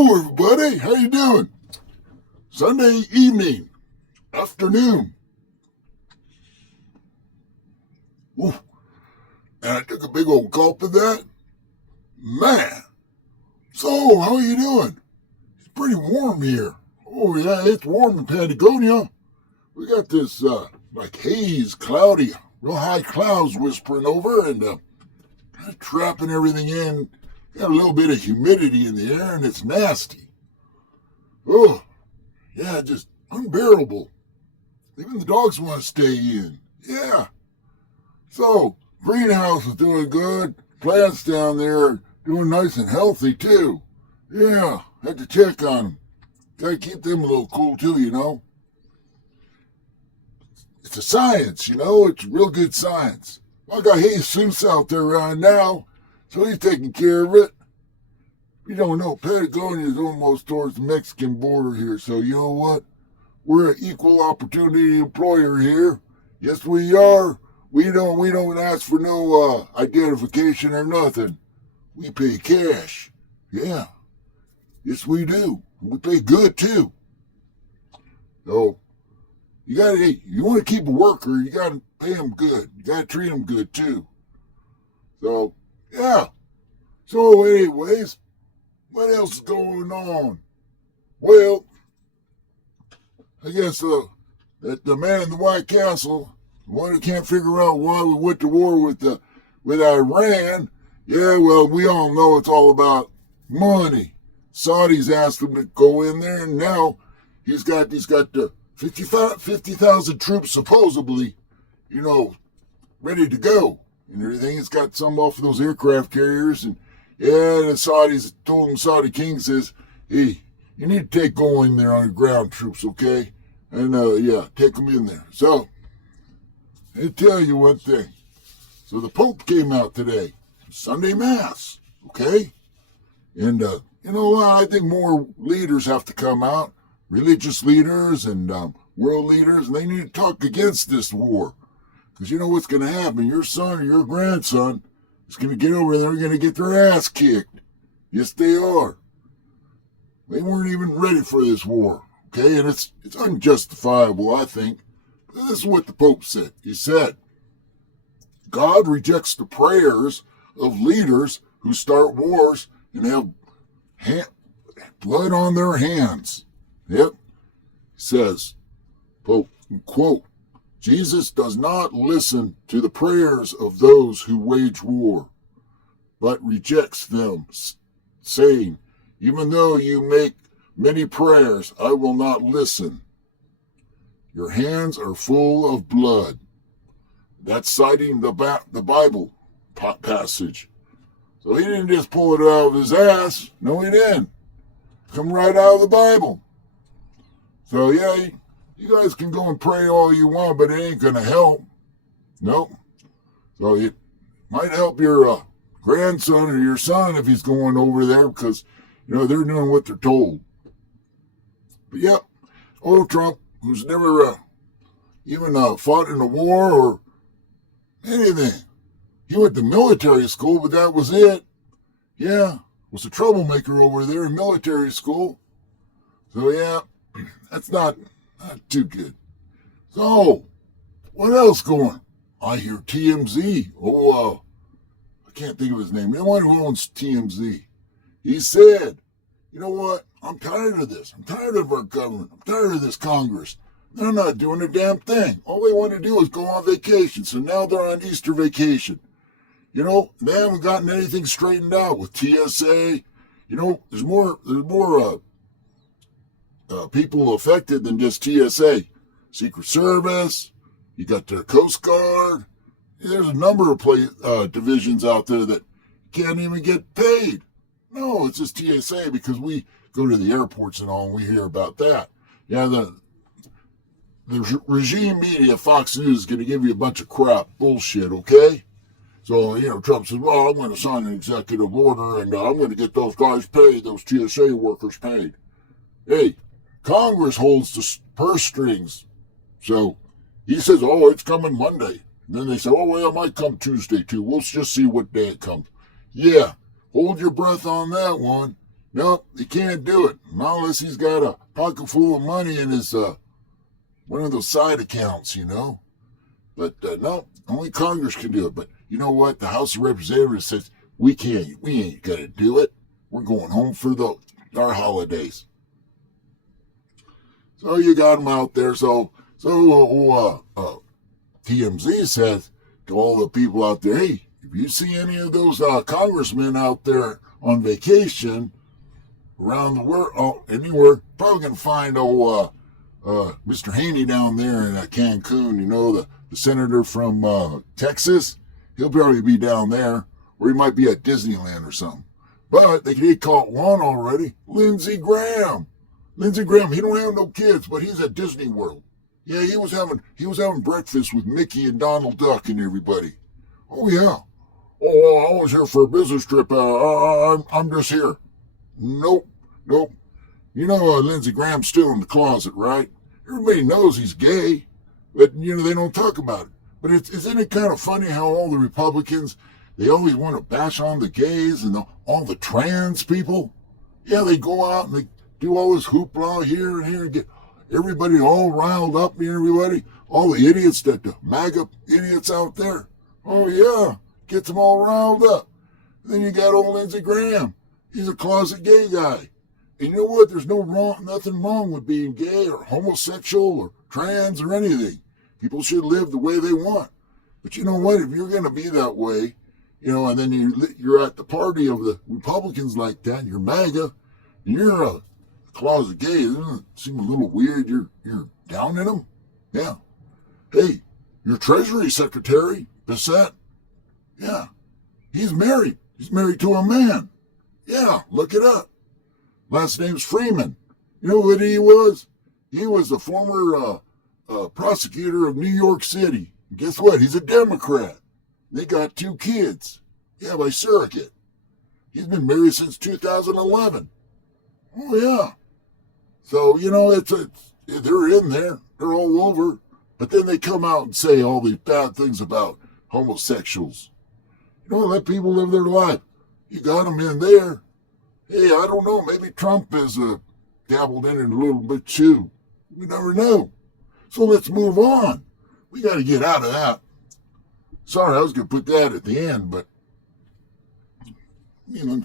Hello, everybody. How you doing? Sunday evening, afternoon. Ooh, and I took a big old gulp of that. Man, so how you doing? It's pretty warm here. Oh yeah, it's warm in Patagonia. We got this like haze, cloudy, real high clouds whispering over and kind of trapping everything in. Got a little bit of humidity in the air and it's nasty. Oh, yeah, just unbearable. Even the dogs want to stay in. Yeah. So, greenhouse is doing good. Plants down there doing nice and healthy, too. Yeah, had to check on them. Gotta keep them a little cool, too, you know. It's a science, you know. It's real good science. I got Jesus out there right now, so he's taking care of it. You don't know, Patagonia is almost towards the Mexican border here, so you know what? We're an equal opportunity employer here. Yes, we are. We don't ask for no identification or nothing. We pay cash. Yeah. Yes, we do. We pay good too. So you want to keep a worker, you gotta pay them good. You gotta treat them good too. So yeah. So anyways, what else is going on? Well, I guess that the man in the White Castle, the one who can't figure out why we went to war with Iran, yeah, well, we all know it's all about money. Saudis asked him to go in there, and now he's got the 50,000 troops supposedly, you know, ready to go and everything. He's got some off of those aircraft carriers, and yeah, the Saudis told him, Saudi king says, hey, you need to take going there on the ground troops, okay? And yeah, take them in there. So, I tell you one thing. So the Pope came out today, Sunday Mass, okay? And you know what? I think more leaders have to come out, religious leaders and world leaders, and they need to talk against this war. Because you know what's going to happen? Your son or your grandson is going to get over there and going to get their ass kicked. Yes, they are. They weren't even ready for this war, okay? And it's unjustifiable, I think. But this is what the Pope said. He said, God rejects the prayers of leaders who start wars and have blood on their hands. Yep. He says, Pope, quote, Jesus does not listen to the prayers of those who wage war, but rejects them, saying, even though you make many prayers, I will not listen. Your hands are full of blood. That's citing the Bible passage. So he didn't just pull it out of his ass. No, he didn't. Come right out of the Bible. So yeah, you guys can go and pray all you want, but it ain't going to help. Nope. So it might help your grandson or your son if he's going over there because, you know, they're doing what they're told. But yeah, old Trump, who's never even fought in a war or anything. He went to military school, but that was it. Yeah, was a troublemaker over there in military school. So yeah, that's not too good. So, what else going? I hear TMZ. Oh, I can't think of his name. The one who owns TMZ. He said, you know what? I'm tired of this. I'm tired of our government. I'm tired of this Congress. They're not doing a damn thing. All they want to do is go on vacation. So now they're on Easter vacation. You know, they haven't gotten anything straightened out with TSA. You know, there's more people affected than just TSA. Secret Service. You got the Coast Guard. There's a number of divisions out there that can't even get paid. No, it's just TSA because we go to the airports and all, and we hear about that. Yeah, the regime media, Fox News, is going to give you a bunch of crap, bullshit, okay? So, you know, Trump says, well, I'm going to sign an executive order, and I'm going to get those guys paid, those TSA workers paid. Hey, Congress holds the purse strings. So he says, oh, it's coming Monday. And then they say, oh, well, it might come Tuesday, too. We'll just see what day it comes. Yeah, hold your breath on that one. No, he can't do it. Not unless he's got a pocket full of money in his one of those side accounts, you know. But no, only Congress can do it. But you know what? The House of Representatives says we can't. We ain't gonna do it. We're going home for our holidays. So you got them out there. So TMZ says to all the people out there, hey, if you see any of those congressmen out there on vacation around the world, anywhere, probably gonna find Mr. Haney down there in Cancun. You know, the senator from Texas. He'll probably be down there, or he might be at Disneyland or something. But they caught one already, Lindsey Graham. Lindsey Graham, he don't have no kids, but he's at Disney World. Yeah, he was having breakfast with Mickey and Donald Duck and everybody. Oh yeah. Oh, I was here for a business trip. I'm just here. Nope. You know, Lindsey Graham's still in the closet, right? Everybody knows he's gay, but you know they don't talk about it. But isn't it kind of funny how all the Republicans, they always want to bash on the gays and all the trans people? Yeah, they go out and they do all this hoopla here and get everybody all riled up and everybody, all the idiots the MAGA idiots out there. Oh yeah, gets them all riled up. And then you got old Lindsey Graham. He's a closet gay guy. And you know what? There's nothing wrong with being gay or homosexual or trans or anything. People should live the way they want. But you know what? If you're going to be that way, you know, and then you're at the party of the Republicans like that, you're MAGA, and you're a closet gay, doesn't it seem a little weird? You're down in them? Yeah. Hey, your Treasury Secretary, Bissett, yeah, he's married. He's married to a man. Yeah, look it up. Last name's Freeman. You know what he was? He was the former prosecutor of New York City. And guess what? He's a Democrat. They got 2 kids. Yeah, by surrogate. He's been married since 2011. Oh, yeah. So, you know, they're in there. They're all over. But then they come out and say all these bad things about homosexuals. You know, let people live their life. You got them in there. Hey, I don't know. Maybe Trump has dabbled in it a little bit too. We never know. So let's move on. We got to get out of that. Sorry, I was going to put that at the end, but, you know,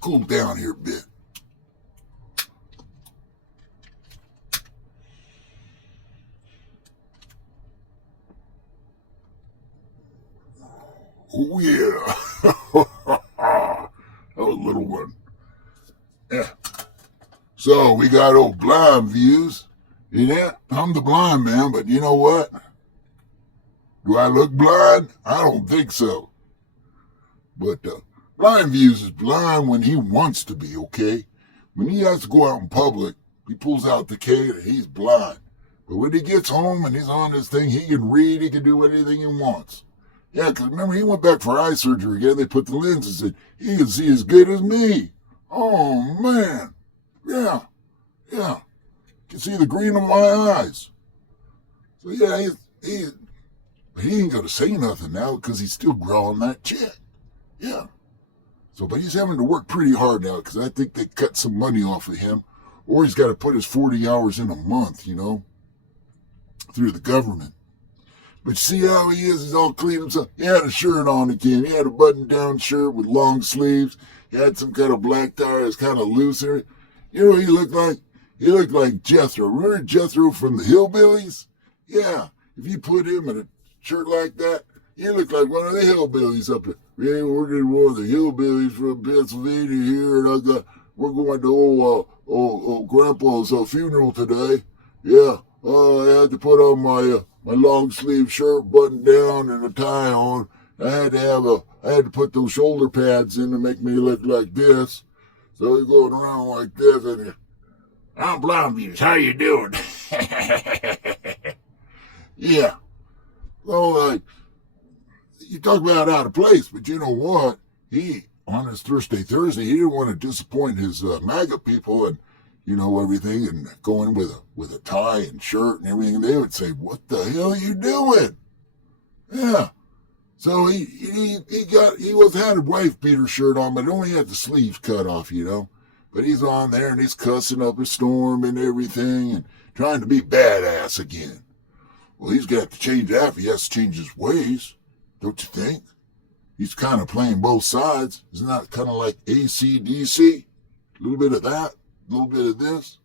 cool down here a bit. Oh, yeah. That was a little one. Yeah. So we got old blind views. Yeah, I'm the blind man, but you know what? Do I look blind? I don't think so. But blind views is blind when he wants to be, okay? When he has to go out in public, he pulls out the cane and he's blind. But when he gets home and he's on his thing, he can read, he can do anything he wants. Yeah, because remember, he went back for eye surgery again. They put the lenses in. He can see as good as me. Oh, man. Yeah. Can see the green of my eyes. So, yeah, he ain't going to say nothing now because he's still growing that check. Yeah. So, but he's having to work pretty hard now because I think they cut some money off of him. Or he's got to put his 40 hours in a month, you know, through the government. But see how he is? He's all clean himself. He had a shirt on again. He had a button-down shirt with long sleeves. He had some kind of black tie. It was kind of looser. You know what he looked like? He looked like Jethro. Remember Jethro from the Hillbillies? Yeah. If you put him in a shirt like that, he looked like one of the hillbillies up there. Yeah, we're getting one of the hillbillies from Pennsylvania here, and we're going to old Grandpa's funeral today. Yeah. I had to put on my long sleeve shirt buttoned down and a tie on. I had to put those shoulder pads in to make me look like this. So he's going around like this, and I'm blind views. How you doing? Yeah. So you talk about out of place, but you know what? On his Thursday, he didn't want to disappoint his MAGA people and, you know, everything, and going with a tie and shirt and everything. They would say, "What the hell are you doing?" Yeah. So he was had a wife beater shirt on, but only had the sleeves cut off, you know. But he's on there and he's cussing up a storm and everything and trying to be badass again. Well, he's got to change that if he has to change his ways, don't you think? He's kind of playing both sides. Isn't that kind of like AC/DC? A little bit of that, a little bit of this.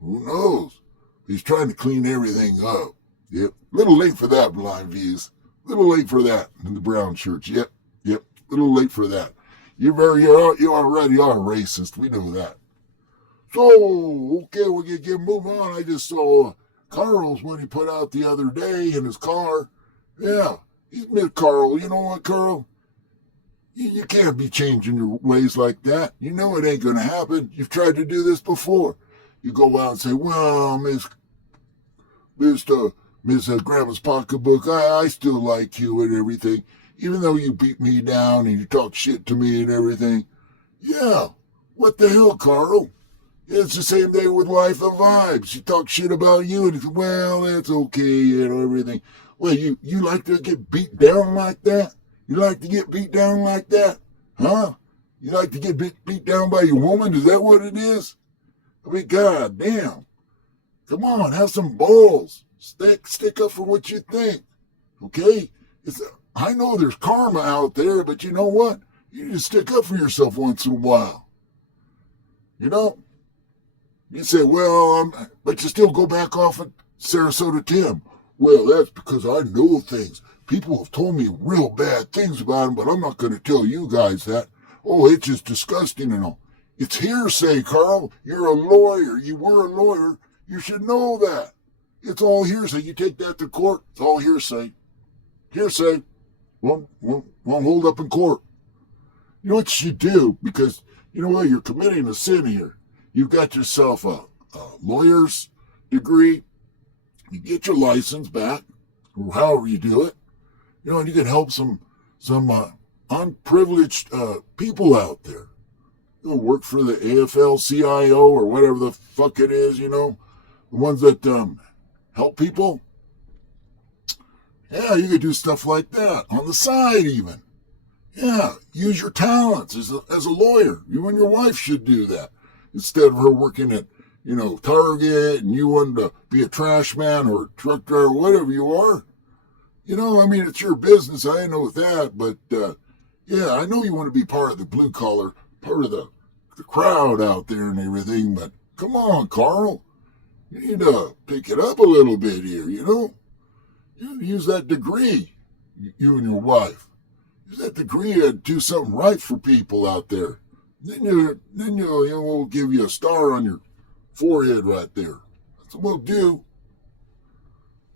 Who knows? He's trying to clean everything up. Yep. Little late for that, Blind Views. Little late for that in the brown shirts. Yep. Little late for that. You already are racist. We know that. So, okay, we're going to move on. I just saw Carl's when he put out the other day in his car. Yeah, he's met Carl. You know what, Carl? You can't be changing your ways like that. You know it ain't going to happen. You've tried to do this before. You go out and say, well, Miss Grandma's Pocketbook, I still like you and everything, even though you beat me down and you talk shit to me and everything. Yeah, what the hell, Carl? It's the same thing with Life of Vibes. She talks shit about you and it's, well, that's okay, you know, everything. Well, you like to get beat down like that? You like to get beat down like that? Huh? You like to get beat down by your woman? Is that what it is? I mean, god damn. Come on, have some balls. Stick up for what you think. Okay? I know there's karma out there, but you know what? You need to stick up for yourself once in a while. You know? You say, well, but you still go back off at Sarasota Tim. Well, that's because I know things. People have told me real bad things about him, but I'm not going to tell you guys that. Oh, it's just disgusting and all. It's hearsay, Carl. You're a lawyer. You were a lawyer. You should know that. It's all hearsay. You take that to court, it's all hearsay. Hearsay. Won't hold up in court. You know what you should do? Because, you know what, you're committing a sin here. You've got yourself a lawyer's degree. You get your license back, or however you do it. You know, and you can help some unprivileged people out there. You know, work for the AFL-CIO or whatever the fuck it is, you know. The ones that help people. Yeah, you could do stuff like that on the side even. Yeah, use your talents as a lawyer. You and your wife should do that. Instead of her working at, you know, Target and you wanting to be a trash man or a truck driver or whatever you are. You know, I mean, it's your business. I know that. But, yeah, I know you want to be part of the blue collar, part of the crowd out there and everything. But come on, Carl. You need to pick it up a little bit here, you know. You use that degree, you and your wife. Use that degree to do something right for people out there. Then we'll give you a star on your forehead right there. That's what we'll do.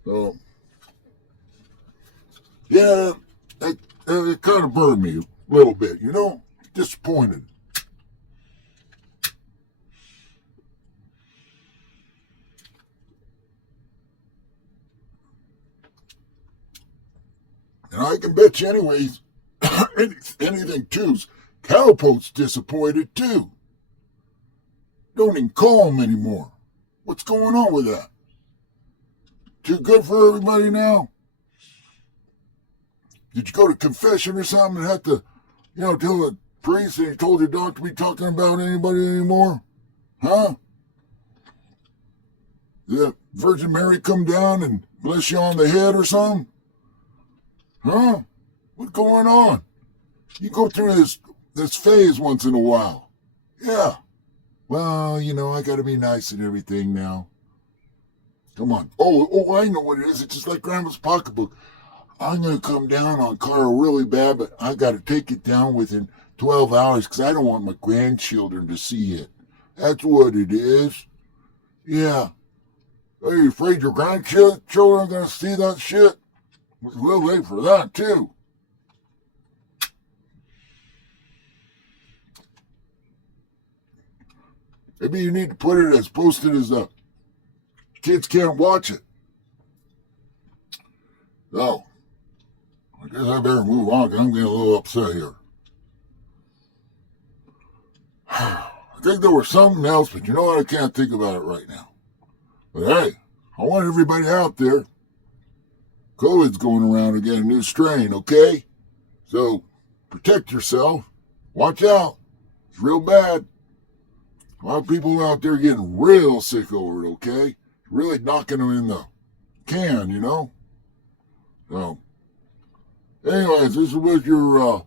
So, yeah, it kind of burned me a little bit, you know. Disappointed. And I can bet you anyways, anything too's Cowpoat's disappointed too. Don't even call him anymore. What's going on with that? Too good for everybody now? Did you go to confession or something and have to, you know, tell the priest and he told your doctor to be talking about anybody anymore? Huh? Did the Virgin Mary come down and bless you on the head or something? Huh? What's going on? You go through this phase once in a while. Yeah. Well, you know, I got to be nice and everything now. Come on. Oh, I know what it is. It's just like Grandma's Pocketbook. I'm going to come down on Carl really bad, but I got to take it down within 12 hours because I don't want my grandchildren to see it. That's what it is. Yeah. Are you afraid your grandchildren are going to see that shit? It's a little late for that, too. Maybe you need to put it as posted as kids can't watch it. So, I guess I better move on because I'm getting a little upset here. I think there was something else, but you know what? I can't think about it right now. But hey, I want everybody out there. COVID's going around again, a new strain, okay? So protect yourself. Watch out. It's real bad. A lot of people out there getting real sick over it, okay? Really knocking them in the can, you know? So, anyways, this was your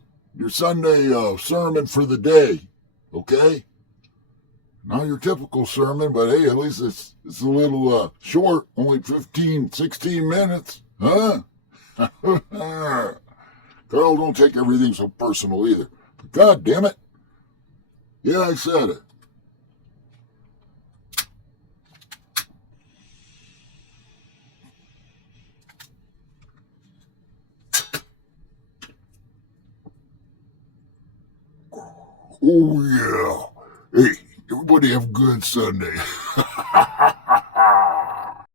Sunday sermon for the day, okay? Not your typical sermon, but hey, at least it's a little short, only 15, 16 minutes, huh? Carl, don't take everything so personal either. But God damn it. Yeah, I said it. Oh, yeah. Hey, everybody have a good Sunday.